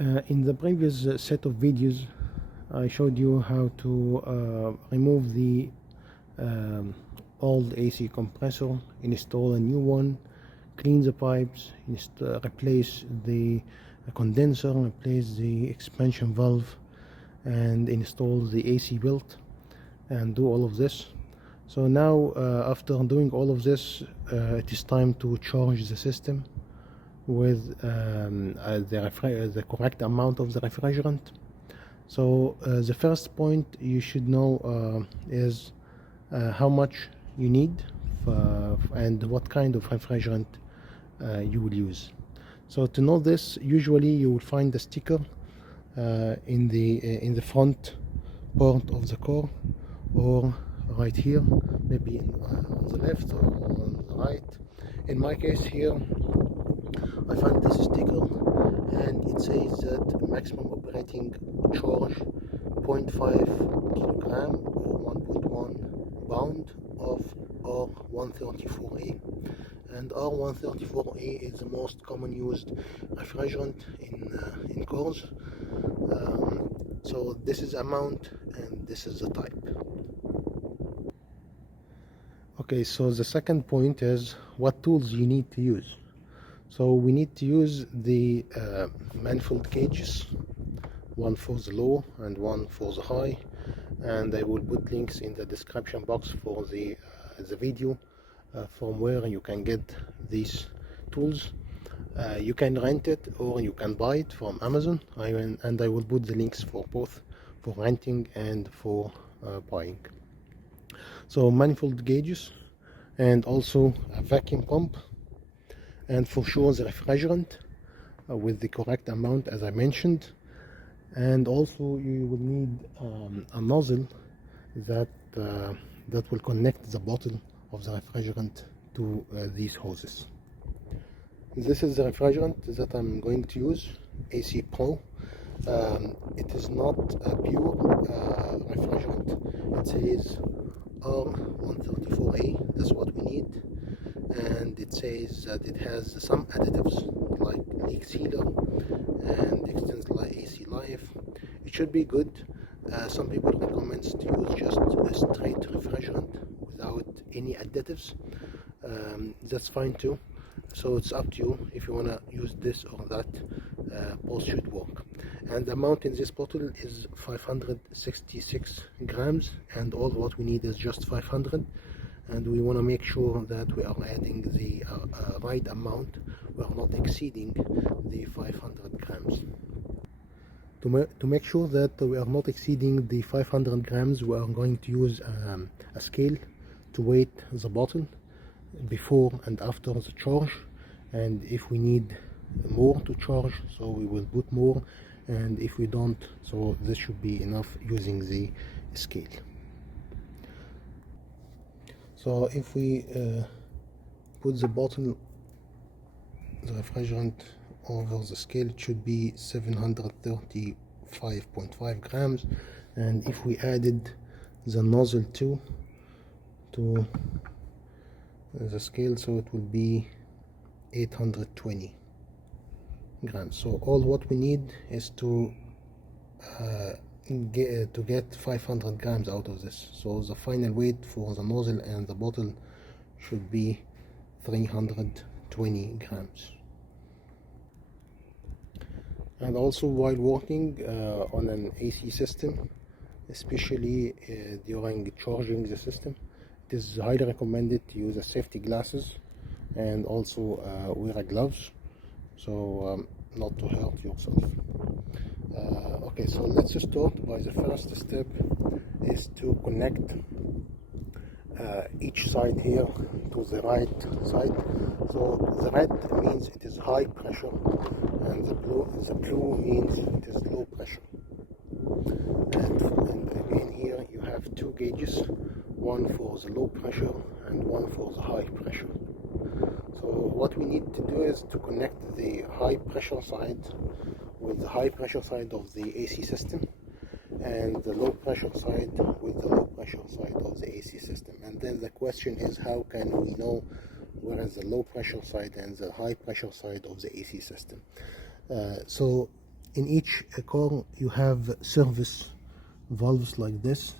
In the previous set of videos, I showed you how to remove the old AC compressor, install a new one, clean the pipes, replace the condenser, replace the expansion valve, and install the AC belt, and do all of this. So now, after doing all of this, it is time to charge the system with the correct amount of the refrigerant. So the first point you should know is how much you need and what kind of refrigerant you will use. So to know this, usually you will find a sticker in the front part of the car, or right here, maybe on the left or on the right. In my case here, I found this sticker, and it says that maximum operating charge 0.5 kilogram or 1.1 pound of R134A. And R134A is the most common used refrigerant in cars. So this is amount and this is the type. Okay, so the second point is what tools you need to use. So we need to use the manifold gauges, one for the low and one for the high, and I will put links in the description box for the video from where you can get these tools. You can rent it or you can buy it from Amazon, and I will put the links for both, for renting and for buying. So manifold gauges, and also a vacuum pump, and for sure the refrigerant with the correct amount as I mentioned. And also you will need a nozzle that will connect the bottle of the refrigerant to these hoses. This is the refrigerant that I'm going to use, AC Pro. It is not a pure refrigerant. It says R134A, that's what we need. And it says that it has some additives like leak sealer and extends AC life. It should be good. Some people recommend to use just a straight refrigerant without any additives. That's fine too. So it's up to you if you want to use this or that. Both should work. And the amount in this bottle is 566 grams, and all what we need is just 500. And we want to make sure that we are adding the right amount. We are not exceeding the 500 grams. To make sure that we are not exceeding the 500 grams, we are going to use a scale to weight the bottle before and after the charge. And if we need more to charge, so we will put more, and if we don't, so this should be enough using the scale. So if we put the bottle, the refrigerant, over the scale, it should be 735.5 grams, and if we added the nozzle to the scale, so it will be 820 grams. So all what we need is to get 500 grams out of this. So the final weight for the nozzle and the bottle should be 320 grams. And also, while working on an AC system, especially during charging the system, it is highly recommended to use safety glasses and also wear gloves, so not to hurt yourself. Okay, so let's start by the first step is to connect each side here to the right side. So the red means it is high pressure, and the blue means it is low pressure. And again here you have two gauges, one for the low pressure and one for the high pressure. So what we need to do is to connect the high pressure side with the high pressure side of the AC system, and the low pressure side with the low pressure side of the AC system. And then the question is, how can we know where is the low pressure side and the high pressure side of the AC system? So in each car you have service valves like this,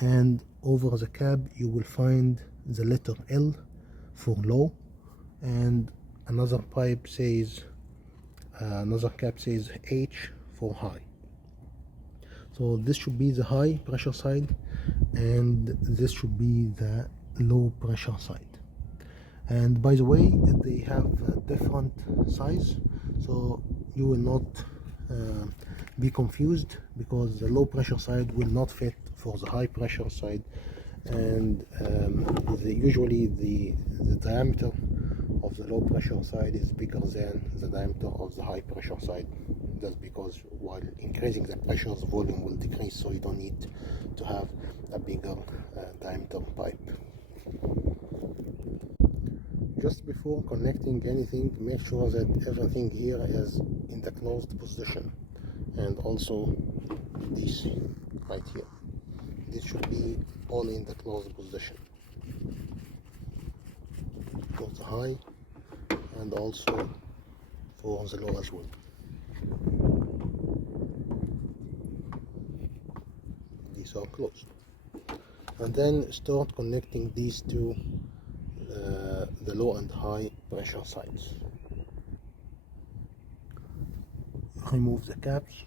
and over the cab you will find the letter L for low, and another pipe says another cap says H for high. So this should be the high pressure side, and this should be the low pressure side. And by the way, they have a different size, so you will not be confused, because the low pressure side will not fit for the high pressure side, and usually the diameter of the low pressure side is bigger than the diameter of the high pressure side. That's because while increasing the pressure, the volume will decrease, so you don't need to have a bigger diameter pipe. Just before connecting anything, make sure that everything here is in the closed position, and also this right here, this should be all in the closed position for the high and also for the low as well. These are closed, and then start connecting these to the low and high pressure sides. Remove the caps.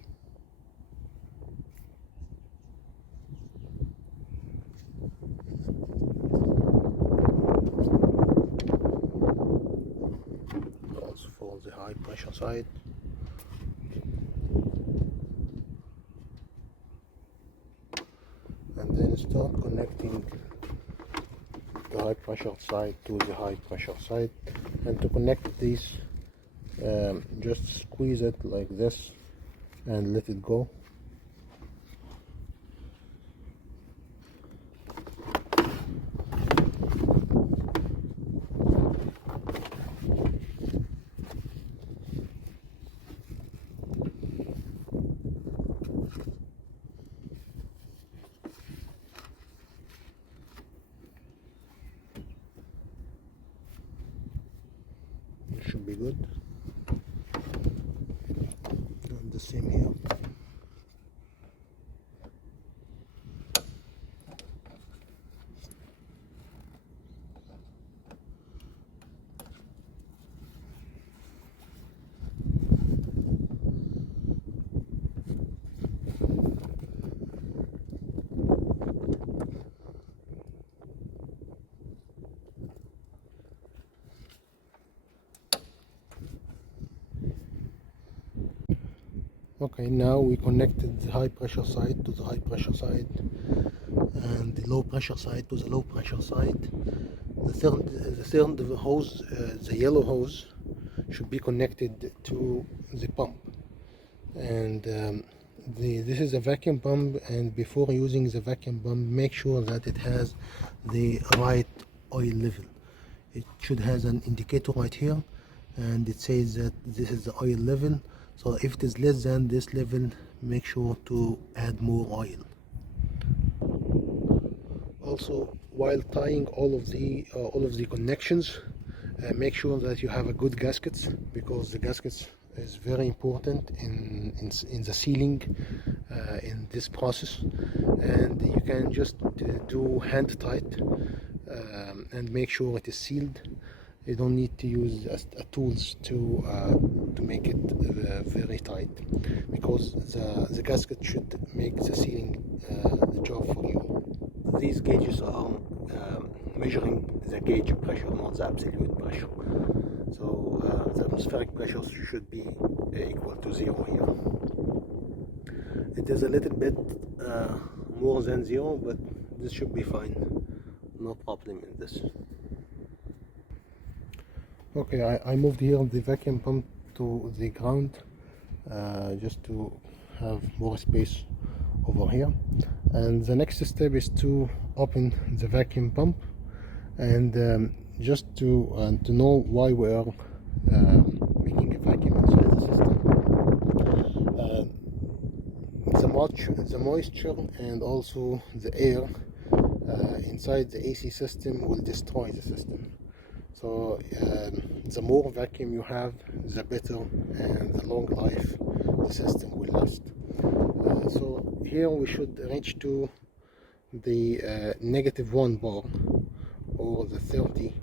Also for the high pressure side. And then start connecting the high pressure side to the high pressure side. And to connect these, just squeeze it like this and let it go. Should be good. And the same here. Okay, now we connected the high pressure side to the high pressure side and the low pressure side to the low pressure side. The third hose, the yellow hose, should be connected to the pump. And this is a vacuum pump, and before using the vacuum pump, make sure that it has the right oil level. It should have an indicator right here, and it says that this is the oil level. So if it is less than this level, make sure to add more oil. Also, while tying all of the connections, make sure that you have a good gaskets, because the gaskets is very important in the sealing in this process. And you can just do hand tight and make sure it is sealed. You don't need to use tools to make it very tight, because the gasket should make the sealing job for you. These gauges are measuring the gauge pressure, not the absolute pressure. So the atmospheric pressure should be equal to 0 here. It is a little bit more than 0, but this should be fine. No problem in this. Okay, I moved here the vacuum pump to the ground just to have more space over here. And the next step is to open the vacuum pump, and just to know why we are making a vacuum inside the system. The moisture and also the air inside the AC system will destroy the system. So the more vacuum you have, the better and the long life the system last. So here we should reach to the -1 bar, or the 30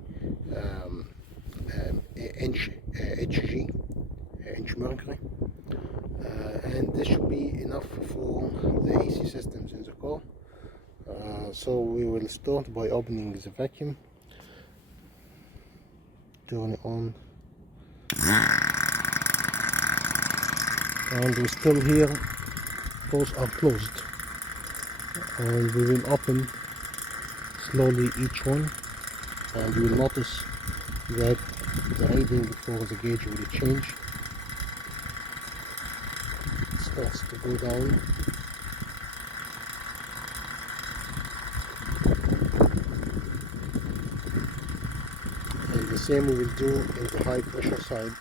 inch Hg, inch mercury, and this should be enough for the AC systems in the car. So we will start by opening the vacuum, turn it on, and we're still here, doors are closed, and we will open slowly each one, and you will notice that the reading for the gauge will change. It starts to go down, and the same we will do in the high pressure side.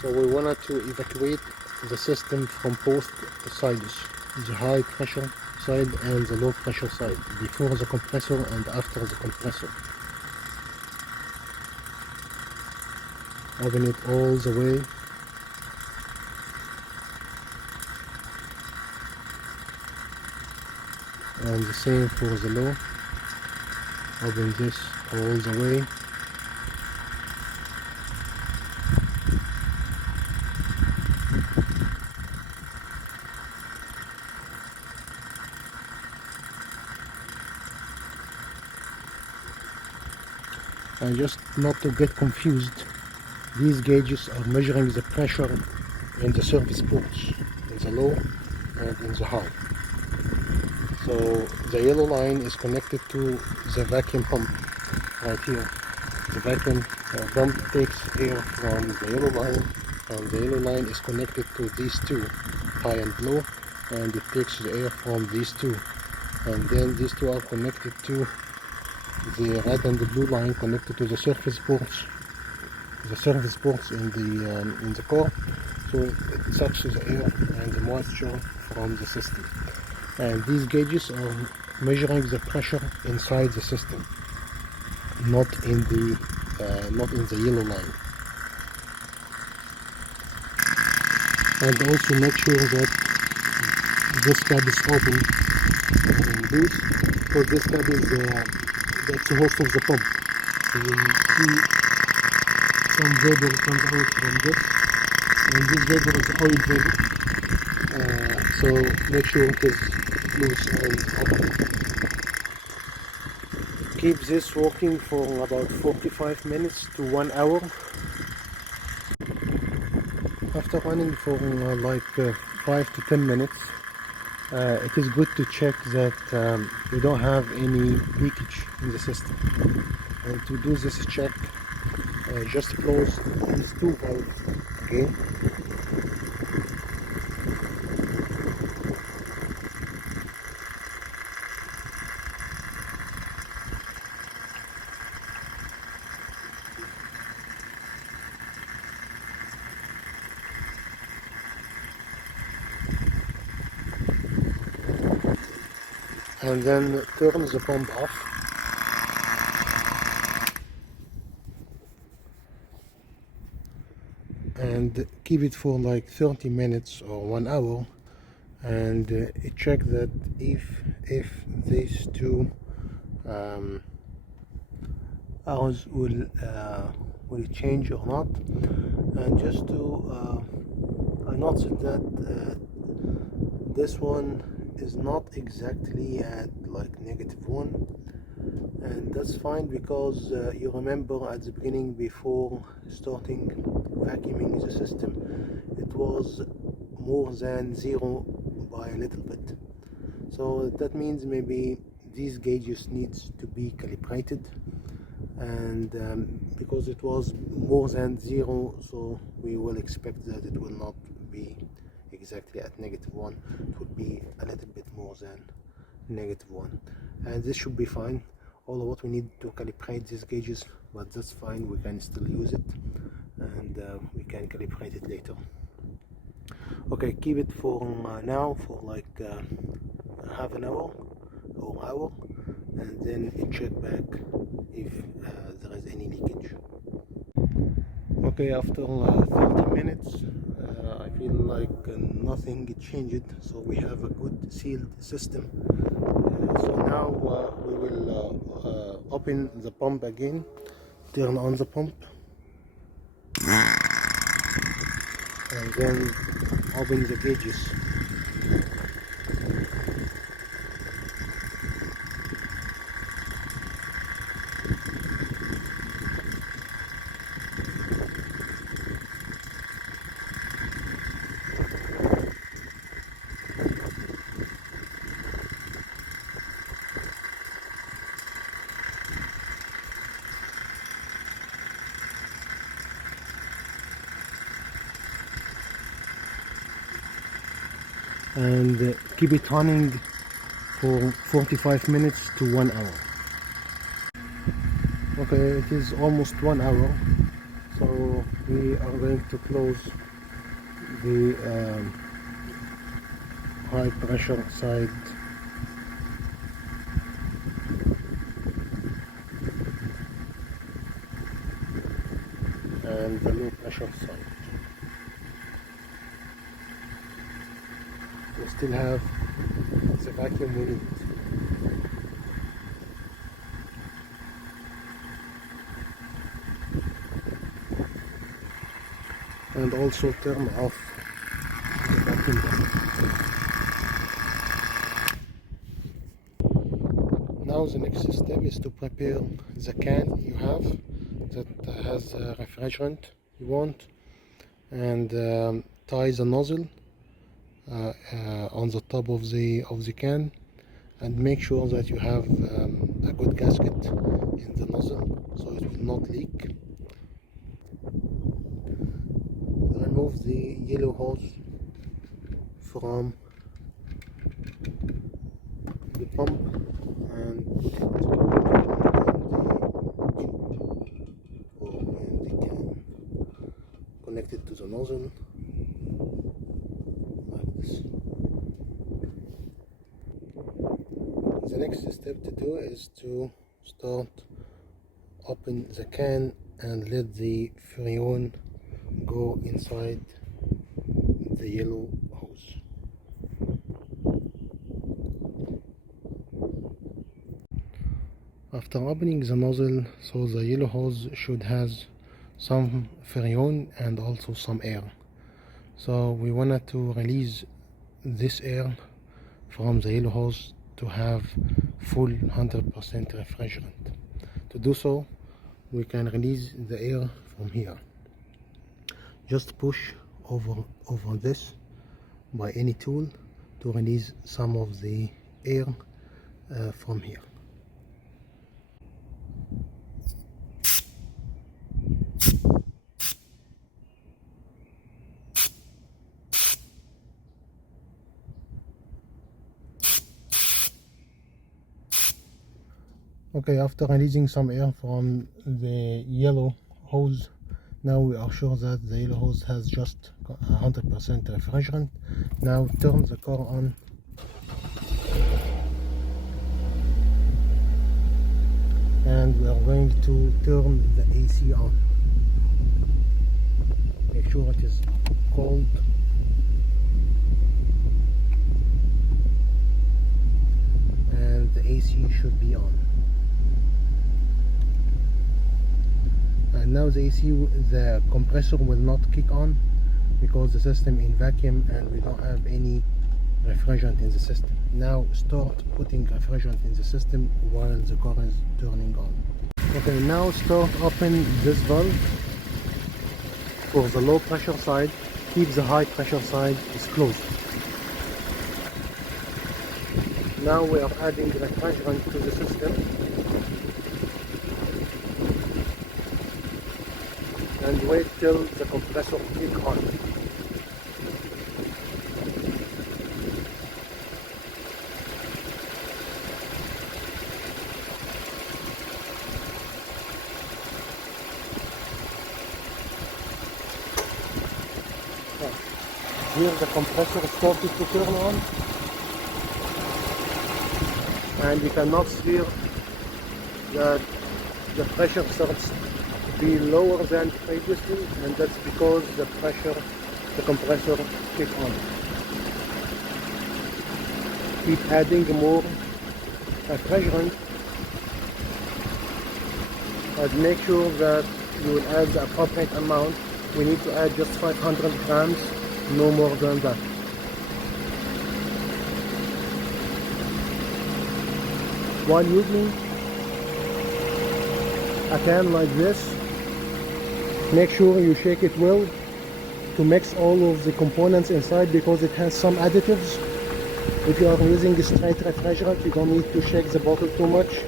So we wanted to evacuate the system from both sides, the high pressure side and the low pressure side, before the compressor and after the compressor. Open it all the way. And the same for the low. Open this all the way. And just not to get confused, these gauges are measuring the pressure in the service ports, in the low and in the high. So the yellow line is connected to the vacuum pump right here. The vacuum pump takes air from the yellow line, and the yellow line is connected to these two, high and low, and it takes the air from these two. And then these two are connected to the red and the blue line, connected to the surface ports. The surface ports in the car, so it sucks the air and the moisture from the system. And these gauges are measuring the pressure inside the system, not in the yellow line. And also make sure that this tab is open, because this tab is that's the host of the pump. So you will see some vapor comes out from this, and this vapor is oil vapor. So make sure it is loose and open. Keep this working for about 45 minutes to 1 hour. After running for like 5 to 10 minutes, it is good to check that you don't have any leakage in the system. And to do this check, just close these two valves again. And then turn the pump off. And keep it for like 30 minutes or 1 hour, and check that if these two hours will change or not. And just to I noticed that this one is not exactly at like -1, and that's fine, because you remember at the beginning, before starting vacuuming the system, it was more than 0 by a little bit. So that means maybe these gauges needs to be calibrated, and because it was more than 0, so we will expect that it will not be exactly at -1. It would be a little bit more than -1, and this should be fine. All of what we need to calibrate these gauges, but that's fine, we can still use it, and we can calibrate it later. Okay, keep it for now for like half an hour or hour, and then check back if there is any leakage. Okay, after 30 minutes I feel like nothing changed, so we have a good sealed system. So now we will open the pump again, turn on the pump, and then open the gauges. And keep it running for 45 minutes to 1 hour. Okay, it is almost 1 hour, so we are going to close the high pressure side and the low pressure side. We still have the vacuum we need. And also turn off the vacuum pump. Now the next step is to prepare the can you have that has refrigerant you want, and tie the nozzle on the top of the can, and make sure that you have a good gasket in the nozzle so it will not leak. Remove the yellow hose from the pump and put it in the tube or in the can. Connect it to the nozzle like this. The next step to do is to start open the can and let the freon go inside the yellow hose. After opening the nozzle, so the yellow hose should have some freon and also some air. So we wanted to release this air from the yellow hose to have full 100% refrigerant. To do so, we can release the air from here. Just push over this by any tool to release some of the air from here. Okay, after releasing some air from the yellow hose, now we are sure that the yellow hose has just 100% refrigerant. Now turn the car on. And we are going to turn the AC on. Make sure it is cold. And the AC should be on. And now the AC, the compressor will not kick on because the system in vacuum and we don't have any refrigerant in the system. Now start putting refrigerant in the system while the car is turning on. Okay, now start open this valve for the low pressure side. Keep the high pressure side is closed. Now we are adding refrigerant to the system. And wait till the compressor kicks on. here the compressor started to turn on, and you cannot steer that the pressure starts to be lower than previously, and that's because the compressor kicked on. Keep adding more refrigerant, and make sure that you will add the appropriate amount. We need to add just 500 grams, no more than that. While using a can like this, make sure you shake it well to mix all of the components inside, because it has some additives. If you are using a straight refrigerant, you don't need to shake the bottle too much.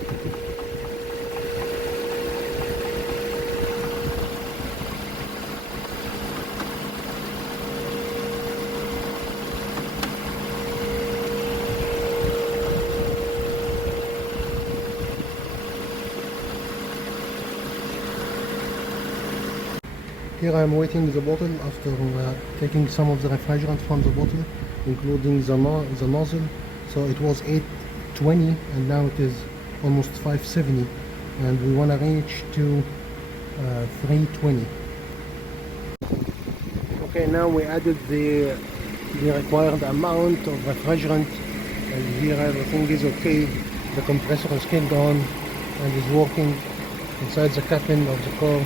Here I am weighting the bottle after taking some of the refrigerant from the bottle, including the nozzle. So it was 820 and now it is almost 570, and we want to reach to 320. Okay, now we added the required amount of refrigerant, and here everything is okay. The compressor is still on and is working inside the cabin of the car.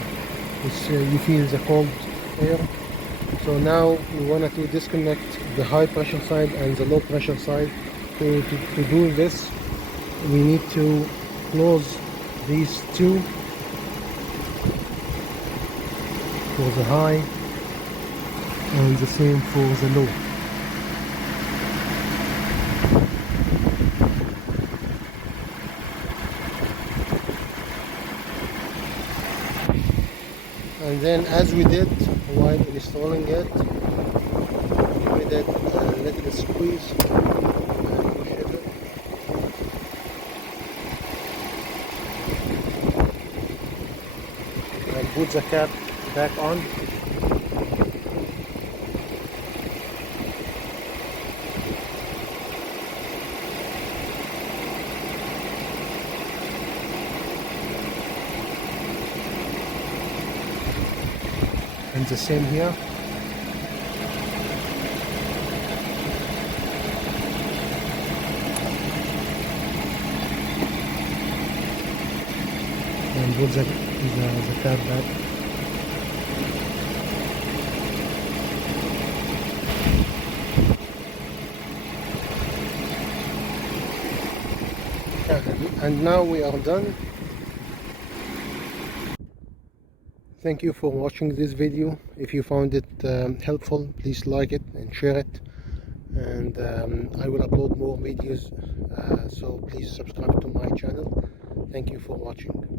You feel the cold air. So now we wanted to disconnect the high pressure side and the low pressure side. To do this, we need to close these two for the high and the same for the low. And then, as we did while installing it, give it a little squeeze and push it up. And put the cap back on. And the same here. And put the cap back. And now we are done. Thank you for watching this video. If you found it helpful, please like it and share it, and I will upload more videos, so please subscribe to my channel. Thank you for watching.